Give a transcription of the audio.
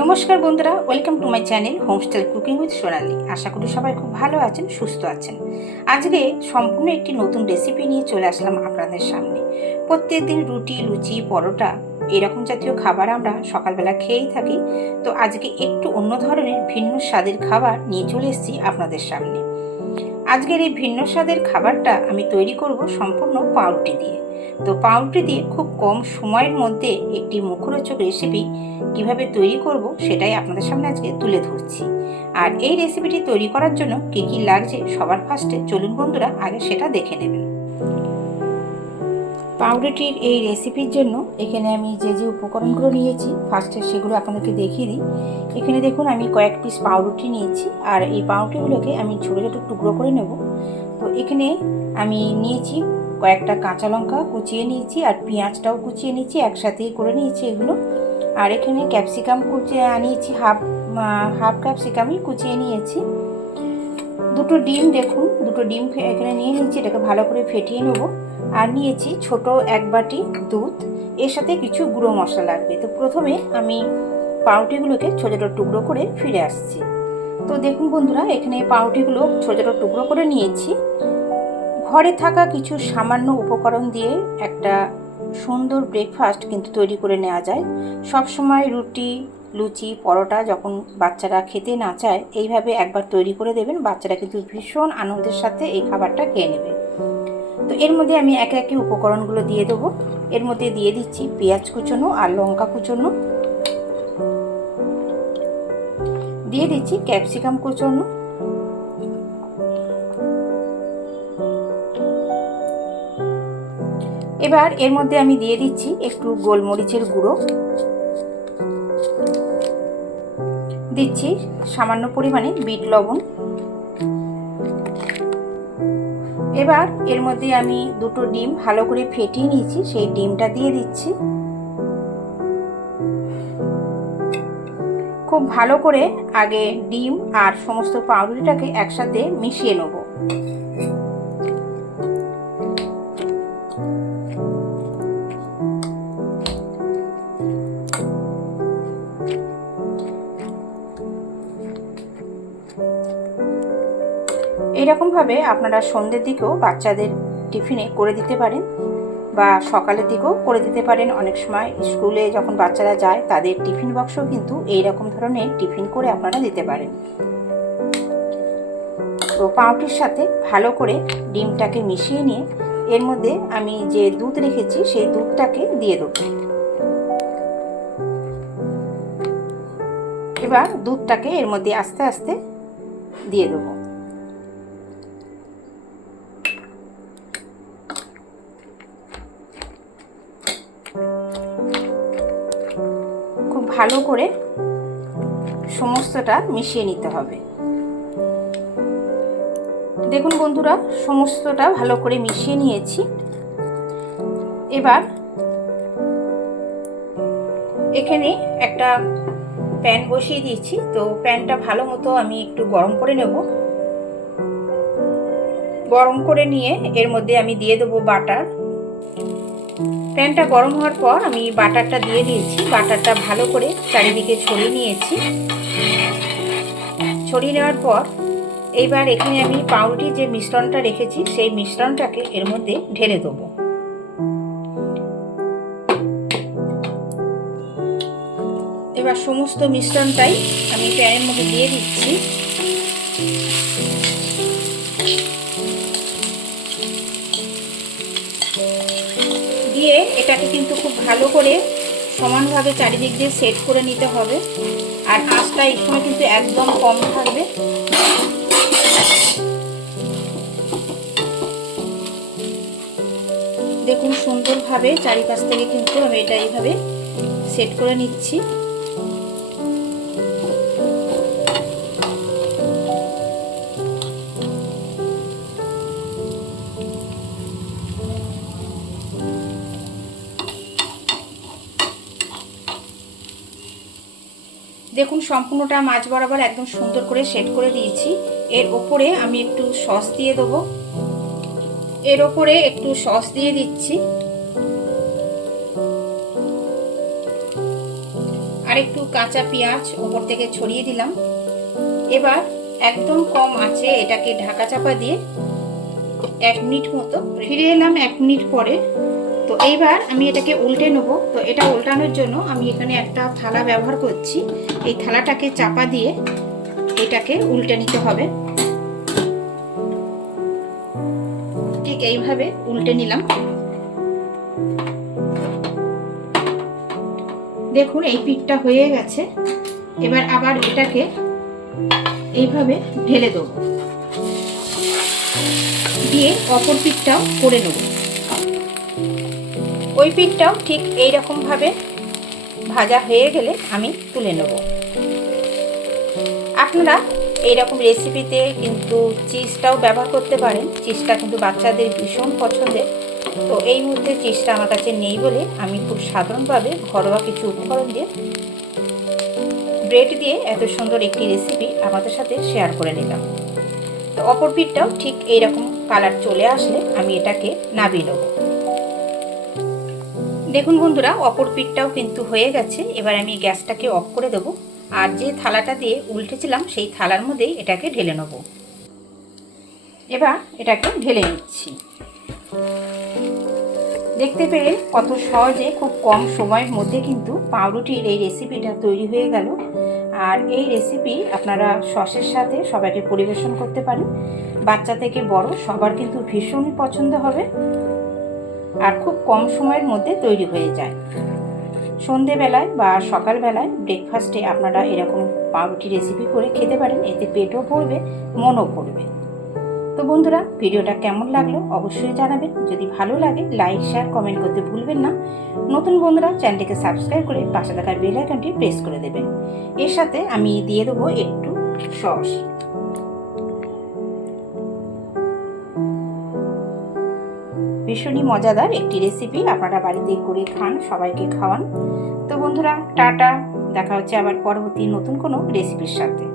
নমস্কার বন্ধুরা, welcome to my channel homestyle cooking with Sonali. আশা করি সবাই খুব ভালো আছেন, সুস্থ আছেন। আজকে সম্পূর্ণ একটি নতুন রেসিপি নিয়ে চলে আসলাম আপনাদের সামনে। প্রত্যেকদিন রুটি, লুচি, পরোটা, এরকম জাতীয় খাবার আমরা সকালবেলা খেয়েই থাকি। তো আজকে একটু অন্য ধরনের ভিন্ন স্বাদের খাবার নিয়ে চলে এসেছি আপনাদের সামনে। আজকের এই ভিন্ন স্বাদের খাবারটা আমি তৈরি করব সম্পূর্ণ পাউরুটি দিয়ে। তো পাউরুটি দিয়ে খুব কম সময়ের মধ্যে একটি মুখরোচক রেসিপি কীভাবে তৈরি করব সেটাই আপনাদের সামনে আজকে তুলে ধরছি। আর এই রেসিপিটি তৈরি করার জন্য কী কী লাগছে সবার ফার্স্টে চলুন বন্ধুরা, আগে সেটা দেখে নেবেন। পাউরুটির এই রেসিপির জন্য এখানে আমি যে যে উপকরণগুলো নিয়েছি ফার্স্টে সেগুলো আপনাদেরকে দেখিয়ে দিই। এখানে দেখুন, আমি কয়েক পিস পাউরুটি নিয়েছি আর এই পাউরুটিগুলোকে আমি ছোটো ছোটো টুকরো করে নেব। তো এখানে আমি নিয়েছি কয়েকটা কাঁচা লঙ্কা কুচিয়ে নিয়েছি আর পেঁয়াজটাও কুচিয়ে নিয়েছি, একসাথেই করে নিয়েছি এগুলো। আর এখানে ক্যাপসিকাম কুচিয়ে আনিয়েছি হাফ হাফ ক্যাপসিকামই কুচিয়ে নিয়েছি। দুটো ডিম দেখুন, দুটো ডিম এখানে নিয়ে নিয়েছি, এটাকে ভালো করে ফেটিয়ে নেব। আর নিয়েছি ছোট এক বাটি দুধ, এর সাথে কিছু গুঁড়ো মশলা লাগবে। তো প্রথমে আমি পাউটিগুলোকে ছোটো ছোটো টুকরো করে ফিরে আসছি। তো দেখুন বন্ধুরা, এখানে পাউটিগুলো ছোটো ছোটো টুকরো করে নিয়েছি। ঘরে থাকা কিছু সামান্য উপকরণ দিয়ে একটা সুন্দর ব্রেকফাস্ট কিন্তু তৈরি করে নেওয়া যায়। সব সময় রুটি, লুচি, পরোটা যখন বাচ্চারা খেতে না চায়, এইভাবে একবার তৈরি করে দেবেন, বাচ্চারা কিন্তু ভীষণ আনন্দের সাথে এই খাবারটা খেয়ে নেবে। তো এর মধ্যে আমি একে একে উপকরণগুলো দিয়ে দেবো। এর মধ্যে দিয়ে দিচ্ছি পেঁয়াজ কুচনো আর লঙ্কা কুচনো। দিয়ে দিচ্ছি ক্যাপসিকাম কুচোনো। এবার এর মধ্যে আমি দিয়ে দিচ্ছি একটু গোলমরিচের গুঁড়ো। দিচ্ছি সামান্য পরিমাণে বিট লবণ। এবার এর মধ্যে আমি দুটো ডিম ভালো করে ফেটিয়ে নিয়েছি, সেই ডিমটা দিয়ে দিচ্ছি। খুব ভালো করে আগে ডিম আর সমস্ত পাউরুটিটাকে একসাথে মিশিয়ে নেব। এইরকমভাবে আপনারা সন্ধ্যের দিকেও বাচ্চাদের টিফিনে করে দিতে পারেন বা সকালের দিকেও করে দিতে পারেন। অনেক সময় স্কুলে যখন বাচ্চারা যায়, তাদের টিফিন বক্সও কিন্তু এই রকম ধরনের টিফিন করে আপনারা দিতে পারেন। তো পাউটির সাথে ভালো করে ডিমটাকে মিশিয়ে নিয়ে এর মধ্যে আমি যে দুধ রেখেছি, সেই দুধটাকে দিয়ে দেবো। এবার দুধটাকে এর মধ্যে আস্তে আস্তে দিয়ে দেবো। ভালো করে সমস্তটা মিশিয়ে নিতে হবে। দেখুন বন্ধুরা, সমস্তটা ভালো করে মিশিয়ে নিয়েছি। এবার এখানে একটা প্যান বসিয়ে দিয়েছি। তো প্যানটা ভালো মতো আমি একটু গরম করে নেব। গরম করে নিয়ে এর মধ্যে আমি দিয়ে দেবো বাটার। প্যানটা গরম হওয়ার পর আমি বাটারটা দিয়ে দিয়েছি। বাটারটা ভালো করে চারিদিকে ছড়িয়ে নিয়েছি। ছড়িয়ে নেওয়ার পর এইবার এখানে আমি পাউরুটির যে মিশ্রণটা রেখেছি, সেই মিশ্রণটাকে এর মধ্যে ঢেলে দেবো। এবার সমস্ত মিশ্রণটাই আমি প্যানের মধ্যে দিয়ে দিচ্ছি। এটাকে কিন্তু খুব ভালো করে সমানভাবে চারিদিক দিয়ে সেট করে নিতে হবে। আর আঁচটা এই সময় কিন্তু একদম কম থাকবে। দেখুন, সুন্দরভাবে চারিপাশ থেকে কিন্তু আমি এটা এইভাবে সেট করে নিচ্ছি। দেখুন, সম্পূর্ণটা মাছ বরাবর একদম সুন্দর করে সেট করে দিয়েছি। এর ওপরে আমি একটু সস দিয়ে দেবো। এর ওপরে একটু সস দিয়ে দিচ্ছি। আর একটু কাঁচা পেঁয়াজ ওপর থেকে ছড়িয়ে দিলাম। এবার একদম কম আছে এটাকে ঢাকা চাপা দিয়ে এক মিনিট মতো ফিরে এলাম এক মিনিট পরে। তো এইবার আমি এটাকে উল্টে নেব। তো এটা উল্টানোর জন্য আমি এখানে একটা থালা ব্যবহার করছি। এই থালাটাকে চাপা দিয়ে এটাকে উল্টে নিতে হবে। ঠিক এইভাবে উল্টে নিলাম। দেখুন, এই পিঠটা হয়ে গেছে। এবার আবার এটাকে এইভাবে ঢেলে দেবো। দিয়ে অপর পিঠটাও করে নেব। ওই পিঠটাও ঠিক এই ভাবে ভাজা হয়ে গেলে আমি তুলে নেব। আপনারা এইরকম রেসিপিতে কিন্তু চিজটাও ব্যবহার করতে পারেন। চিজটা কিন্তু বাচ্চাদের ভীষণ পছন্দের। তো এই মুহূর্তে চিজটা আমার কাছে নেই বলে আমি খুব সাধারণভাবে ঘরোয়া কিছু উপকরণ দিয়ে ব্রেড দিয়ে এত সুন্দর একটি রেসিপি আমাদের সাথে শেয়ার করে নিলাম। তো অপর পিঠটাও ঠিক এইরকম কালার চলে আসলে আমি এটাকে নাবিয়ে নেব। দেখুন বন্ধুরা, অপর পিঠটাও কিন্তু হয়ে গেছে। এবার আমি গ্যাসটাকে অফ করে দেবো। আর যে থালাটা দিয়ে উল্টেছিলাম, সেই থালার মধ্যেই এটাকে ঢেলে নেব। এবার এটাকে ঢেলে নিচ্ছি। দেখতে পেরে কত সহজে, খুব কম সময়ের মধ্যে কিন্তু পাউরুটির এই রেসিপিটা তৈরি হয়ে গেল। আর এই রেসিপি আপনারা সসের সাথে সবাইকে পরিবেশন করতে পারেন। বাচ্চা থেকে বড়, সবার কিন্তু ভীষণই পছন্দ হবে। আর খুব কম সময়ের মধ্যে তৈরি হয়ে যায়। সন্ধেবেলায় বা সকালবেলায় ব্রেকফাস্টে আপনারা এরকম পাউরুটি রেসিপি করে খেতে পারেন, এতে পেটও পড়বে মনও পড়বে তো বন্ধুরা, ভিডিওটা কেমন লাগল অবশ্যই জানাবেন। যদি ভালো লাগে লাইক শেয়ার কমেন্ট করতে ভুলবেন না। নতুন বন্ধুরা, চ্যানেলটিকে সাবস্ক্রাইব করে পাশে থাকা বেল আইকনটি প্রেস করে দেবেন। এর সাথে আমি দিয়ে দেবো একটু সস ভীষণই মজাদার একটি রেসিপি আপনারা বাড়িতে করে খান, সবাইকে খাওয়ান। তো বন্ধুরা, টাটা। দেখা হচ্ছে আবার পরবর্তী নতুন কোনো রেসিপির সাথে।